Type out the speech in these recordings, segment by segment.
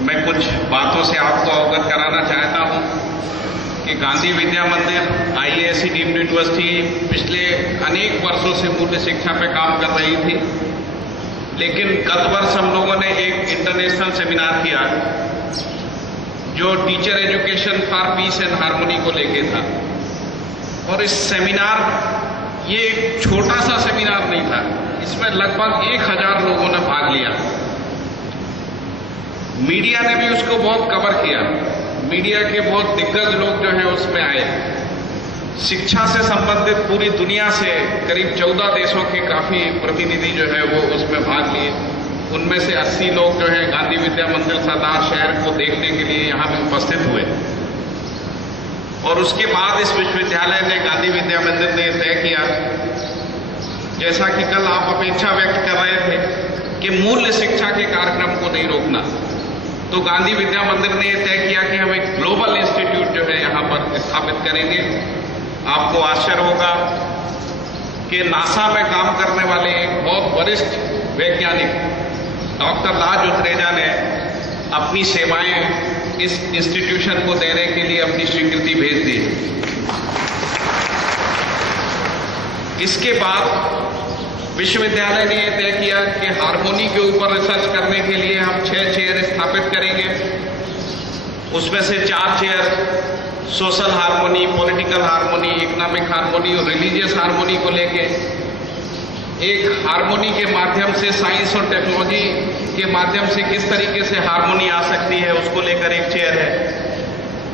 मैं कुछ बातों से आपको अवगत कराना चाहता हूं कि गांधी विद्या मंदिर IISc डीम्ड यूनिवर्सिटी पिछले अनेक वर्षों से मूल्य शिक्षा पे काम कर रही थी, लेकिन गत वर्ष हम लोगों ने एक इंटरनेशनल सेमिनार किया जो teacher education for piece and harmony को लेके था। और इस सेमिनार, ये एक छोटा सा सेमिनार नहीं था, इसमें लगभग 1000 लोगों ने भाग लिया। मीडिया ने भी उसको बहुत कवर किया, मीडिया के बहुत दिग्गज लोग जो हैं उसमें आए। शिक्षा से संबंधित पूरी दुनिया से करीब 14 देशों के काफी प्रतिनिधि जो है वो उसमें भाग लिए। उनमें से 80 लोग जो है गांधी विद्या मंदिर सरदार शहर को देखने के लिए यहाँ पे उपस्थित हुए। और उसके बाद इस विश्वविद्यालय ने, गांधी विद्या मंदिर ने तय किया, जैसा कि कल आप अपेक्षा व्यक्त कर रहे थे कि मूल्य शिक्षा के कार्यक्रम को नहीं रोकना, तो गांधी विद्या मंदिर ने यह तय किया कि हम एक ग्लोबल इंस्टीट्यूट जो है यहाँ पर स्थापित करेंगे। आपको आश्चर्य होगा कि नासा में काम करने वाले एक बहुत वरिष्ठ वैज्ञानिक डॉक्टर ला जुत्रेजा ने अपनी सेवाएं इस इंस्टीट्यूशन को देने के लिए अपनी स्वीकृति भेज दी। इसके बाद विश्वविद्यालय ने यह तय किया कि हार्मोनी के ऊपर रिसर्च करने के लिए हम 6 चेयर स्थापित करेंगे। उसमें से 4 chair social harmony, political harmony, economic harmony और रिलीजियस हार्मोनी को लेके, एक हार्मोनी के माध्यम से साइंस और टेक्नोलॉजी के माध्यम से किस तरीके से हार्मोनी आ सकती है उसको लेकर एक चेयर है,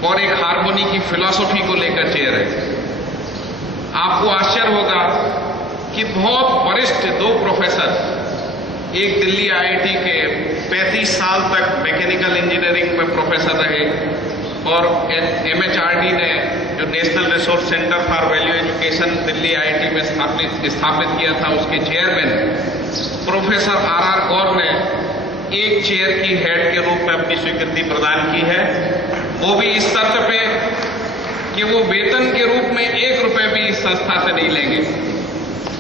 और एक हार्मोनी की फिलॉसफी को लेकर चेयर है। आपको आश्चर्य होगा कि बहुत वरिष्ठ 2 प्रोफेसर, एक दिल्ली IIT के 35 साल तक मैकेनिकल इंजीनियरिंग में प्रोफेसर रहे, और MHRD ने जो national resource centre for value education Delhi IIT में स्थापित किया था, उसके चेयरमैन प्रोफेसर RR गौर ने एक चेयर की हेड के रूप में अपनी स्वीकृति प्रदान की है। वो भी इस शर्त पे कि वो वेतन के रूप में 1 रुपए भी इस संस्था से नहीं लेंगे,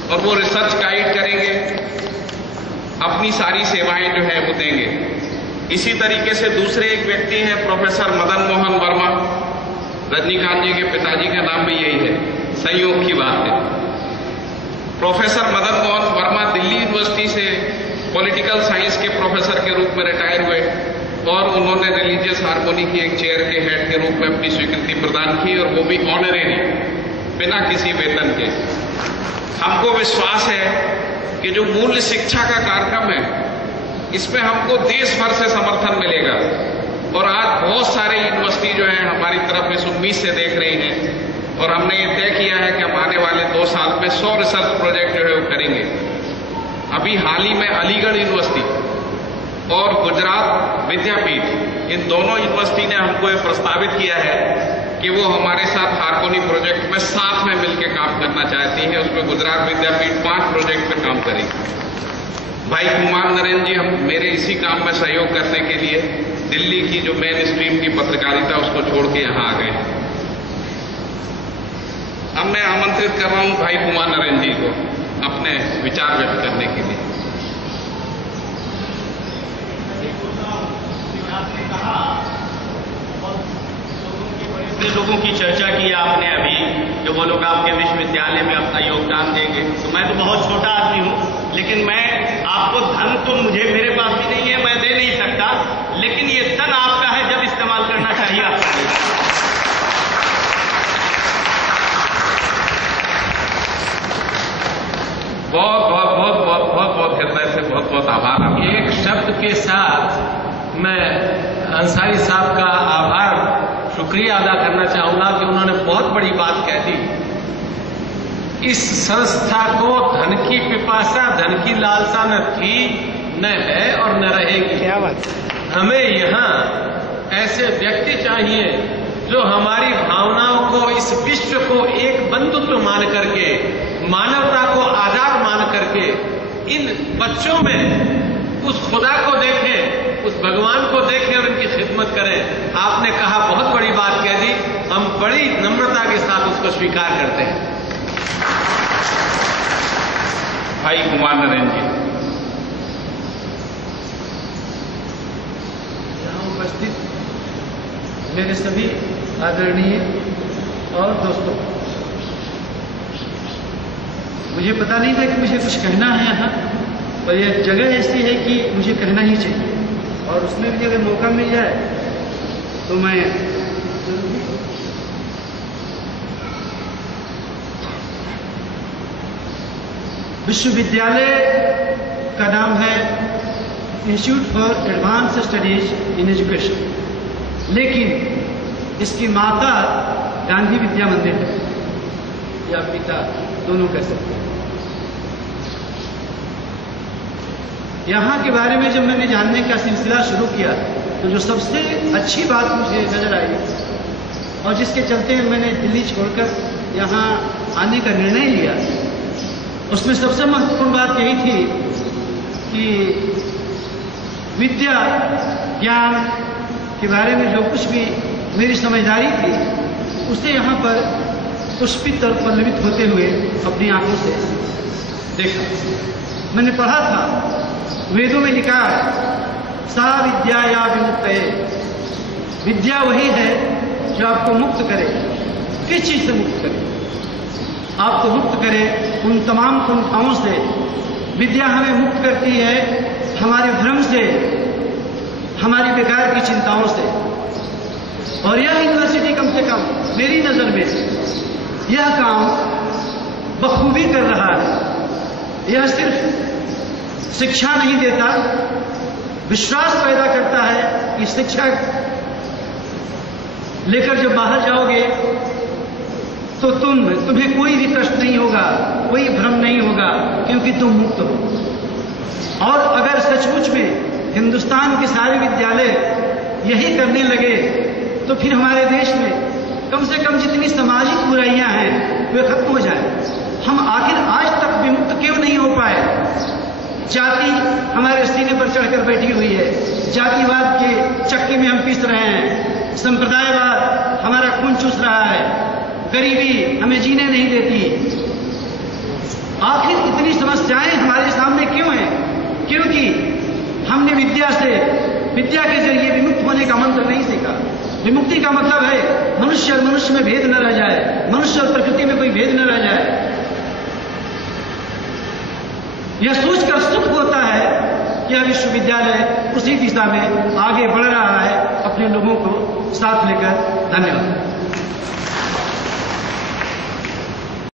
और वो रिसर्च गाइड करेंगे, अपनी सारी सेवाएं जो है वो देंगे। इसी तरीके से दूसरे एक व्यक्ति हैं प्रोफेसर मदन मोहन वर्मा, रजनीकांत जी के पिताजी का नाम भी यही है, संयोग की बात है। प्रोफेसर मदन मोहन वर्मा दिल्ली यूनिवर्सिटी से पॉलिटिकल साइंस के प्रोफेसर के रूप में रिटायर हुए, और उन्होंने रिलीजियस हार्मोनी की एक चेयर के हेड के रूप में अपनी स्वीकृति प्रदान की, और वो भी ऑनरेरी, बिना किसी वेतन के। हमको विश्वास है कि जो मूल्य शिक्षा का कार्यक्रम है इसमें हमको देश भर से समर्थन मिलेगा, और आज बहुत सारे यूनिवर्सिटी जो है हमारी तरफ इस उम्मीद से देख रही हैं, और हमने ये तय किया है कि हम आने वाले 2 साल में 100 रिसर्च प्रोजेक्ट जो है वो करेंगे। अभी हाल ही में अलीगढ़ यूनिवर्सिटी और गुजरात विद्यापीठ, इन दोनों यूनिवर्सिटी ने हमको ये प्रस्तावित किया है कि वो हमारे साथ हार्मोनी प्रोजेक्ट में साथ में मिलकर काम करना चाहती है। उसमें गुजरात विद्यापीठ 5 प्रोजेक्ट पे काम करेगी। भाई कुमार नरेंद्र जी हम मेरे इसी काम में सहयोग करने के लिए दिल्ली की जो मेन स्ट्रीम की पत्रकारिता उसको छोड़ के यहाँ आ गए। अब मैं आमंत्रित कर रहा हूं भाई कुमार नरेंद्र जी को अपने विचार व्यक्त करने के लिए। लोगों की चर्चा की आपने अभी, जो वो लोग आपके विश्वविद्यालय में अपना योगदान देंगे। तो मैं तो बहुत छोटा आदमी हूं, लेकिन मैं आपको धन तो मुझे, मेरे पास भी नहीं है, मैं दे नहीं सकता, लेकिन ये धन आपका है, जब इस्तेमाल करना चाहिए आपको। बहुत हृदय से बहुत आभार। एक शब्द के साथ मैं अंसारी साहब का आभार, शुक्रिया अदा करना चाहूंगा कि उन्होंने बहुत बड़ी बात कह दी। इस संस्था को धन की पिपासा, धन की लालसा न थी, न है और न रहेगी। क्या बात। हमें यहाँ ऐसे व्यक्ति चाहिए जो हमारी भावनाओं को, इस विश्व को एक बंधुत्व मान करके, मानवता को आजाद मान करके, इन बच्चों में उस खुदा को देखें, उस भगवान को देखें और इनकी खिदमत करें। आपने कहा, बहुत बड़ी बात कह दी, हम बड़ी नम्रता के साथ उसको स्वीकार करते हैं। भाई कुमार नरेंद्र जी, उपस्थित मेरे सभी आदरणीय और दोस्तों, मुझे पता नहीं था कि मुझे कुछ कहना है यहाँ, पर यह जगह ऐसी है कि मुझे कहना ही चाहिए, और उसमें भी अगर मौका मिल जाए तो मैं विश्वविद्यालय का नाम है institute for advance studies in education, लेकिन इसकी माता गांधी विद्या मंदिर है या पिता, दोनों कह सकते हैं। यहाँ के बारे में जब मैंने जानने का सिलसिला शुरू किया तो जो सबसे अच्छी बात मुझे नजर आई और जिसके चलते मैंने दिल्ली छोड़कर यहाँ आने का निर्णय लिया, उसमें सबसे महत्वपूर्ण बात यही थी कि विद्या ज्ञान के बारे में जो कुछ भी मेरी समझदारी थी उसे यहाँ पर पुष्पित और पल्लवित होते हुए अपनी आंखों से देखा। मैंने पढ़ा था, वेदों में लिखा है सा विद्या या विमुक्त, विद्या वही है जो आपको मुक्त करे। किस चीज से मुक्त करे? आपको मुक्त करे उन तमाम कुंठाओं से। विद्या हमें मुक्त करती है हमारे भ्रम से, हमारी बेकार की चिंताओं से। और यह यूनिवर्सिटी कम से कम मेरी नजर में यह काम बखूबी कर रहा है। यह सिर्फ शिक्षा नहीं देता, विश्वास पैदा करता है कि शिक्षक लेकर जब बाहर जाओगे तो तुम्हें कोई भी कष्ट नहीं होगा, कोई भ्रम नहीं होगा, क्योंकि तुम मुक्त हो। और अगर सचमुच में हिंदुस्तान के सारे विद्यालय यही करने लगे तो फिर हमारे देश में कम से कम जितनी सामाजिक बुराइयां हैं वे खत्म हो जाए। हम आखिर आज तक विमुक्त क्यों नहीं हो पाए? जाति हमारे सीने पर चढ़कर बैठी हुई है, जातिवाद के चक्के में हम पिस रहे हैं, संप्रदायवाद हमारा खून चूस रहा है, गरीबी हमें जीने नहीं देती। आखिर इतनी समस्याएं हमारे सामने क्यों हैं? क्योंकि हमने विद्या के जरिए विमुक्त होने का मंत्र नहीं सीखा। विमुक्ति का मतलब है मनुष्य और मनुष्य में भेद न रह जाए, मनुष्य और प्रकृति में कोई भेद न रह जाए। यह सोचकर सुख होता है कि यह विश्वविद्यालय उसी दिशा में आगे बढ़ रहा है, अपने लोगों को साथ लेकर। धन्यवाद।